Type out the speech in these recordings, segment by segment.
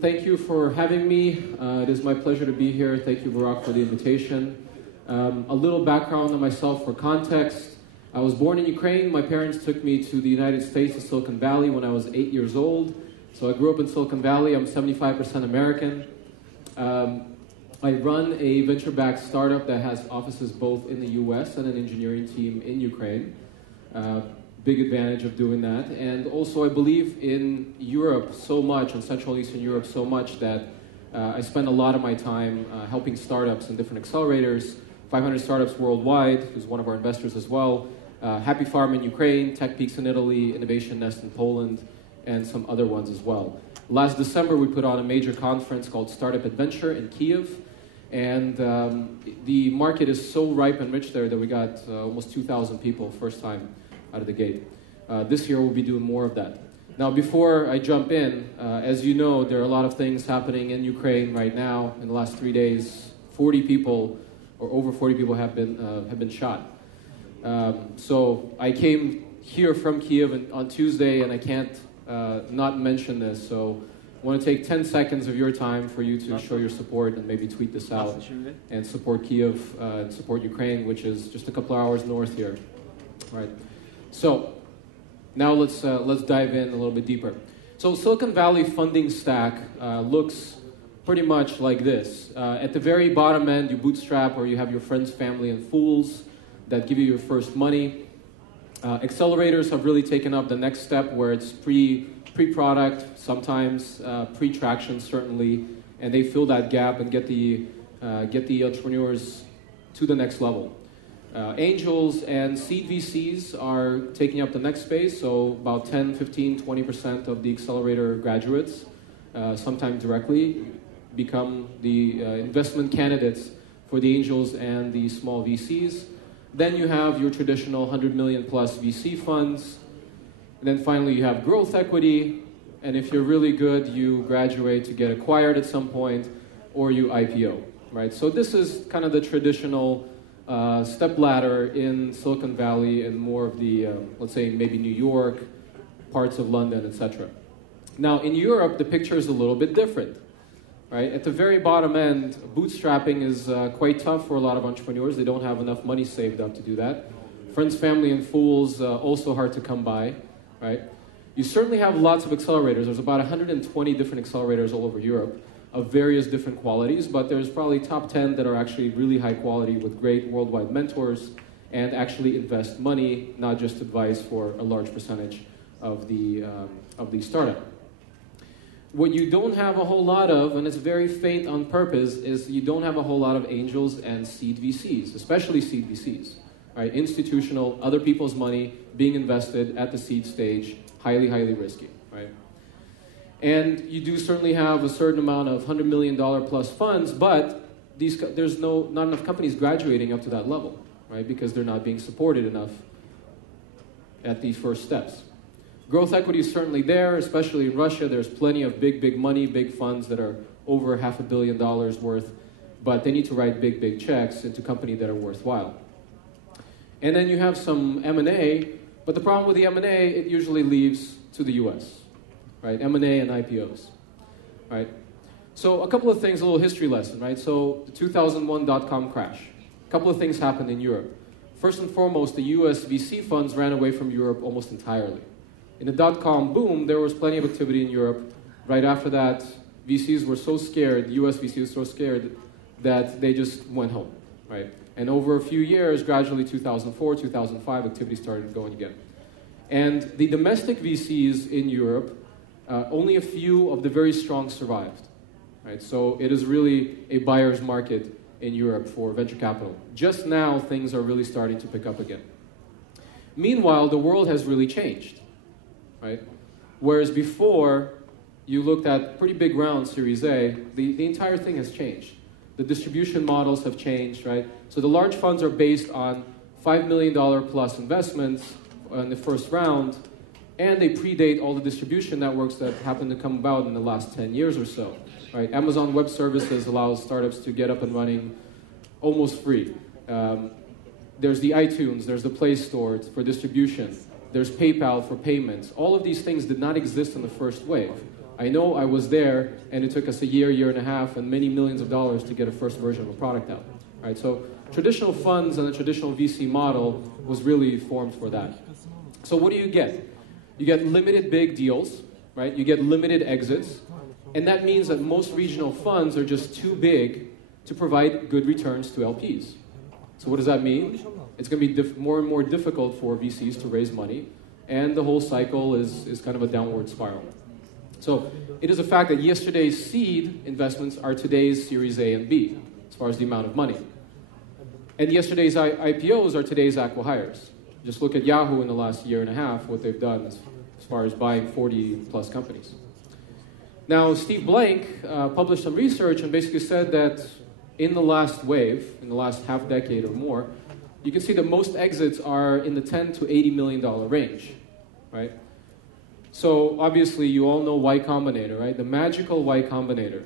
thank you for having me. It is my pleasure to be here. Thank you, Barak, for the invitation. A little background on myself for context. I was born in Ukraine. My parents took me to the United States, to Silicon Valley, when I was 8 years old. So I grew up in Silicon Valley. I'm 75% American. I run a venture-backed startup that has offices both in the US and an engineering team in Ukraine. Big advantage of doing that. And also I believe in Europe so much, in Central and Eastern Europe so much, that I spend a lot of my time helping startups in different accelerators. 500 Startups Worldwide, who's one of our investors as well. Happy Farm in Ukraine, Tech Peaks in Italy, Innovation Nest in Poland, and some other ones as well. Last December, we put on a major conference called Startup Adventure in Kyiv. And the market is so ripe and rich there that we got almost 2,000 people first time out of the gate. This year we'll be doing more of that. Now before I jump in, as you know, there are a lot of things happening in Ukraine right now. In the last 3 days, 40 people, or over 40 people have been shot. So I came here from Kyiv on Tuesday, and I can't not mention this. So I want to take 10 seconds of your time for you to show your support and maybe tweet this out and support Kyiv and support Ukraine, which is just a couple of hours north here. Right. So now let's dive in a little bit deeper. So Silicon Valley funding stack looks pretty much like this. At the very bottom end, you bootstrap, or you have your friends, family, and fools that give you your first money. Accelerators have really taken up the next step, where it's pre-product, sometimes pre-traction, certainly, and they fill that gap and get the entrepreneurs to the next level. Angels and seed VCs are taking up the next space, so about 10, 15, 20% of the accelerator graduates, sometimes directly, become the investment candidates for the angels and the small VCs. Then you have your traditional 100 million plus VC funds. And then finally you have growth equity, and if you're really good, you graduate to get acquired at some point, or you IPO, right? So this is kind of the traditional step ladder in Silicon Valley and more of the, let's say, maybe New York, parts of London, etc. Now, in Europe, the picture is a little bit different, right? At the very bottom end, bootstrapping is quite tough for a lot of entrepreneurs. They don't have enough money saved up to do that. Friends, family, and fools, also hard to come by, right? You certainly have lots of accelerators. There's about 120 different accelerators all over Europe, of various different qualities, but there's probably top 10 that are actually really high quality with great worldwide mentors and actually invest money, not just advice, for a large percentage of the startup. What you don't have a whole lot of, and it's very faint on purpose, is you don't have a whole lot of angels and seed VCs, especially seed VCs, right? Institutional, other people's money being invested at the seed stage, highly, highly risky, right? And you do certainly have a certain amount of $100 million plus funds, but there's not enough companies graduating up to that level, right? Because they're not being supported enough at these first steps. Growth equity is certainly there, especially in Russia. There's plenty of big money, big funds that are over $500 million worth, but they need to write big checks into companies that are worthwhile. And then you have some M&A, but the problem with the M&A, it usually leaves to the US. Right, M&A and IPOs, right? So a couple of things, a little history lesson, right? So the 2001 dot-com crash. A couple of things happened in Europe. First and foremost, the US VC funds ran away from Europe almost entirely. In the dot-com boom, there was plenty of activity in Europe. Right after that, VCs were so scared, US VCs were so scared that they just went home, right? And over a few years, gradually 2004, 2005, activity started going again. And the domestic VCs in Europe, only a few of the very strong survived, right? So it is really a buyer's market in Europe for venture capital. Just now, things are really starting to pick up again. Meanwhile, the world has really changed, right? Whereas before, you looked at pretty big rounds, Series A, the entire thing has changed. The distribution models have changed, right? So the large funds are based on $5 million plus investments in the first round, and they predate all the distribution networks that happen to come about in the last 10 years or so, right? Amazon Web Services allows startups to get up and running almost free. There's the iTunes, there's the Play Store for distribution, there's PayPal for payments. All of these things did not exist in the first wave. I know I was there, and it took us a year and a half, and many millions of dollars to get a first version of a product out. Right? So traditional funds and the traditional VC model was really formed for that. So what do you get? You get limited big deals, right? You get limited exits, and that means that most regional funds are just too big to provide good returns to LPs. So what does that mean? It's going to be more and more difficult for VCs to raise money, and the whole cycle is kind of a downward spiral. So it is a fact that yesterday's seed investments are today's Series A and B, as far as the amount of money. And yesterday's IPOs are today's acqui-hires. Just look at Yahoo in the last year and a half, what they've done as far as buying 40-plus companies. Now, Steve Blank published some research and basically said that in the last wave, in the last half decade or more, you can see that most exits are in the $10 to $80 million range, right? So obviously you all know Y Combinator, right? The magical Y Combinator,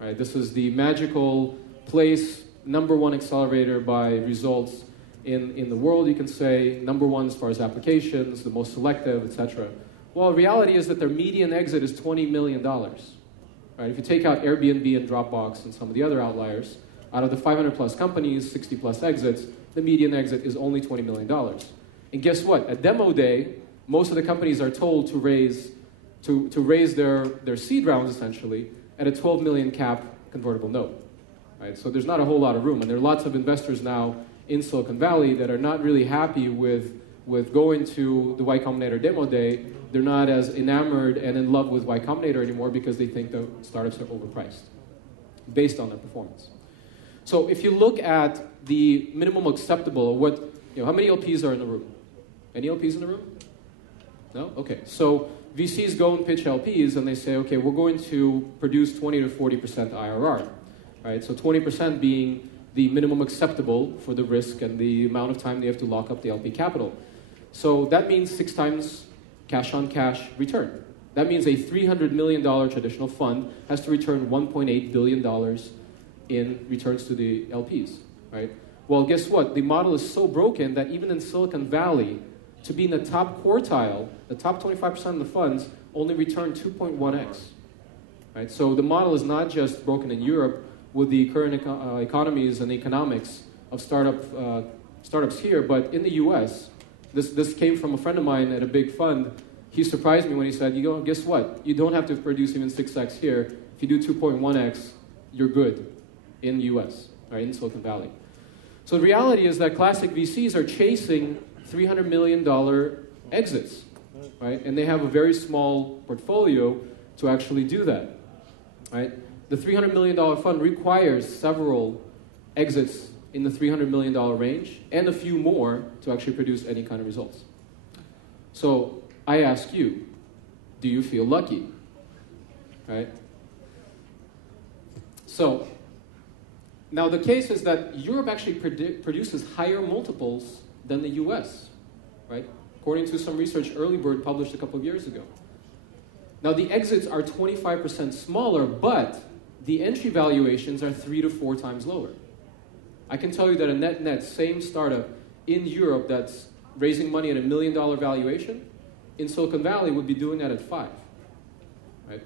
right? This is the magical place, #1 accelerator by results in the world, you can say, #1 as far as applications, the most selective, etc. Well, reality is that their median exit is $20 million, right? If you take out Airbnb and Dropbox and some of the other outliers, out of the 500 plus companies, 60 plus exits, the median exit is only $20 million. And guess what? At demo day, most of the companies are told to raise their seed rounds, essentially, at a 12 million cap convertible note. Right? So there's not a whole lot of room. And there are lots of investors now in Silicon Valley that are not really happy with going to the Y Combinator demo day. They're not as enamored and in love with Y Combinator anymore because they think the startups are overpriced based on their performance. So if you look at the minimum acceptable, how many LPs are in the room? Any LPs in the room? No? Okay. So VCs go and pitch LPs and they say, okay, we're going to produce 20 to 40% IRR. Right? So 20% being the minimum acceptable for the risk and the amount of time they have to lock up the LP capital. So that means 6 times cash-on-cash return. That means a $300 million traditional fund has to return $1.8 billion in returns to the LPs. Right? Well, guess what? The model is so broken that even in Silicon Valley, to be in the top quartile, the top 25% of the funds only return 2.1x. Right? So the model is not just broken in Europe with the current economies and economics of startups here, but in the US, this came from a friend of mine at a big fund. He surprised me when he said, guess what? You don't have to produce even 6x here. If you do 2.1x, you're good in the US, right, in Silicon Valley. So the reality is that classic VCs are chasing $300 million exits, right? And they have a very small portfolio to actually do that, right? The $300 million fund requires several exits in the $300 million range and a few more to actually produce any kind of results. So I ask you, do you feel lucky, right? So now the case is that Europe actually produces higher multiples than the US, right? According to some research Early Bird published a couple of years ago. Now the exits are 25% smaller, but the entry valuations are 3 to 4 times lower. I can tell you that a net same startup in Europe that's raising money at $1 million valuation, in Silicon Valley would be doing that at 5, right?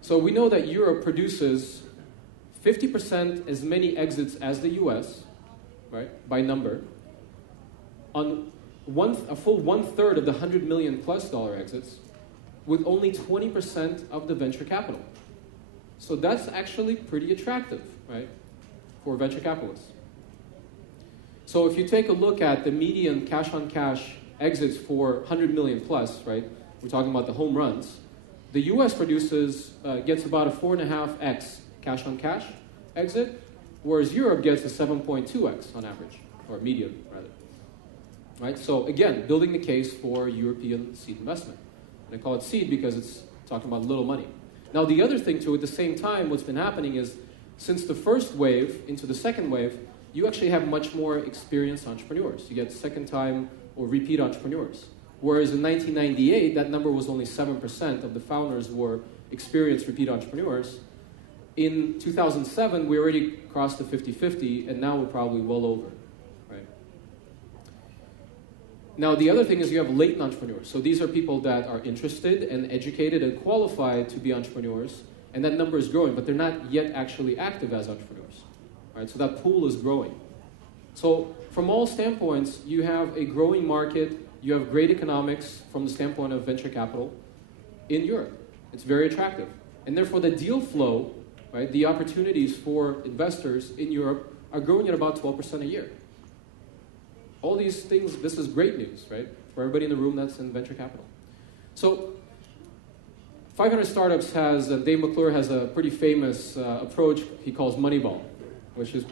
So we know that Europe produces 50% as many exits as the US, right, by number, on a full 1/3 of the $100 million plus exits, with only 20% of the venture capital. So that's actually pretty attractive, right, for venture capitalists. So if you take a look at the median cash-on-cash exits for 100 million plus, right, we're talking about the home runs, the US gets about a 4.5x cash-on-cash exit, whereas Europe gets a 7.2x on average, or median, rather. Right? So again, building the case for European seed investment. And I call it seed because it's talking about little money. Now the other thing too, at the same time, what's been happening is, since the first wave into the second wave, you actually have much more experienced entrepreneurs. You get second-time or repeat entrepreneurs. Whereas in 1998, that number was only 7% of the founders were experienced repeat entrepreneurs. In 2007, we already crossed the 50-50, and now we're probably well over, right? Now, the other thing is you have latent entrepreneurs. So these are people that are interested and educated and qualified to be entrepreneurs, and that number is growing, but they're not yet actually active as entrepreneurs. Right? So that pool is growing. So from all standpoints, you have a growing market, you have great economics from the standpoint of venture capital in Europe. It's very attractive. And therefore the deal flow, right, the opportunities for investors in Europe are growing at about 12% a year. All these things, this is great news, right? For everybody in the room that's in venture capital. So 500 Startups has, Dave McClure has a pretty famous approach he calls Moneyball, which is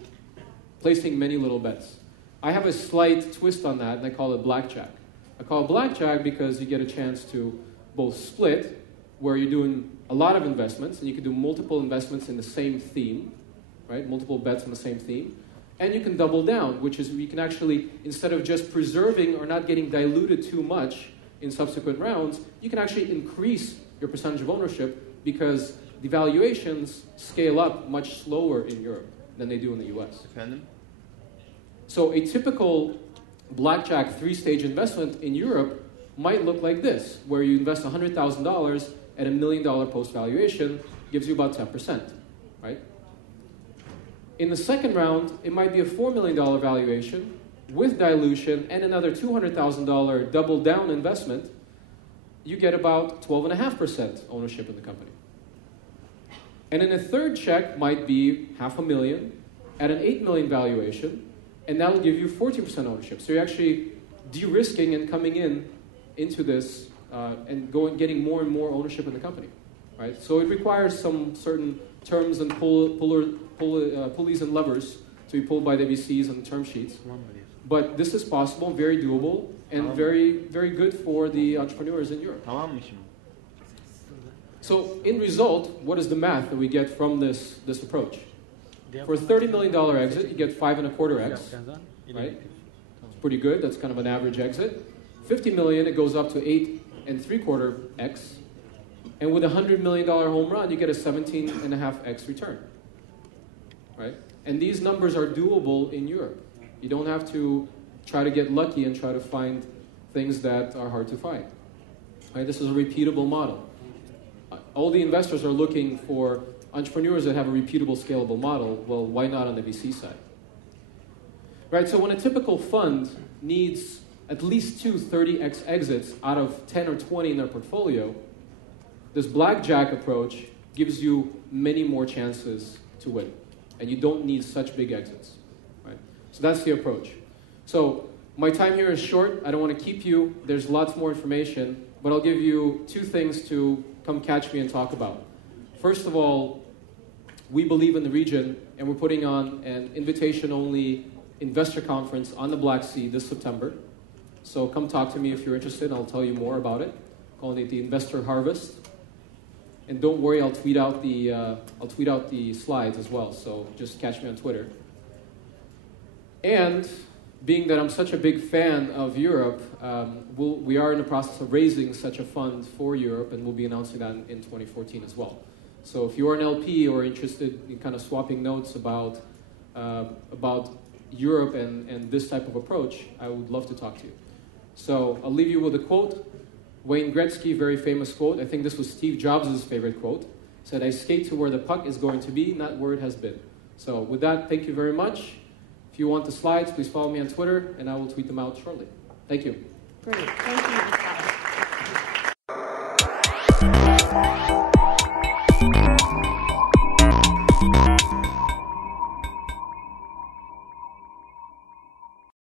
placing many little bets. I have a slight twist on that, and I call it blackjack. I call it blackjack because you get a chance to both split, where you're doing a lot of investments, and you can do multiple investments in the same theme, right? Multiple bets on the same theme. And you can double down, which is you can actually, instead of just preserving or not getting diluted too much in subsequent rounds, you can actually increase your percentage of ownership because the valuations scale up much slower in Europe than they do in the US. So a typical blackjack 3-stage investment in Europe might look like this, where you invest $100,000 at $1 million post-valuation, gives you about 10%, right? In the second round, it might be a $4 million valuation with dilution and another $200,000 double-down investment. You get about 12.5% ownership in the company. And then a third check might be $500,000 at an $8 million valuation, and that'll give you 14% ownership. So you're actually de-risking and coming into this and getting more and more ownership in the company, right? So it requires some certain terms and pulleys and levers to be pulled by the VCs and the term sheets. But this is possible, very doable, and very, very good for the entrepreneurs in Europe. So in result, what is the math that we get from this approach? For a $30 million exit, you get 5.25x, right? It's pretty good. That's kind of an average exit. 50 million, it goes up to 8.75x. And with a $100 million home run, you get a 17.5x return, right? And these numbers are doable in Europe. You don't have to try to get lucky and try to find things that are hard to find, right? This is a repeatable model. All the investors are looking for entrepreneurs that have a repeatable, scalable model. Well, why not on the VC side? Right, so when a typical fund needs at least 2 30x exits out of 10 or 20 in their portfolio, this blackjack approach gives you many more chances to win. And you don't need such big exits, right? So that's the approach. So my time here is short. I don't want to keep you. There's lots more information, but I'll give you 2 things to come catch me and talk about. First of all, we believe in the region, and we're putting on an invitation-only investor conference on the Black Sea this September. So come talk to me if you're interested. I'll tell you more about it. Calling it the Investor Harvest. And don't worry, I'll tweet out the slides as well. So just catch me on Twitter. And being that I'm such a big fan of Europe, we are in the process of raising such a fund for Europe, and we'll be announcing that in 2014 as well. So if you're an LP or interested in kind of swapping notes about Europe and this type of approach, I would love to talk to you. So I'll leave you with a quote. Wayne Gretzky, very famous quote. I think this was Steve Jobs' favorite quote. Said, "I skate to where the puck is going to be, not where it has been." So with that, thank you very much. If you want the slides, please follow me on Twitter, and I will tweet them out shortly. Thank you. Great. Thank you.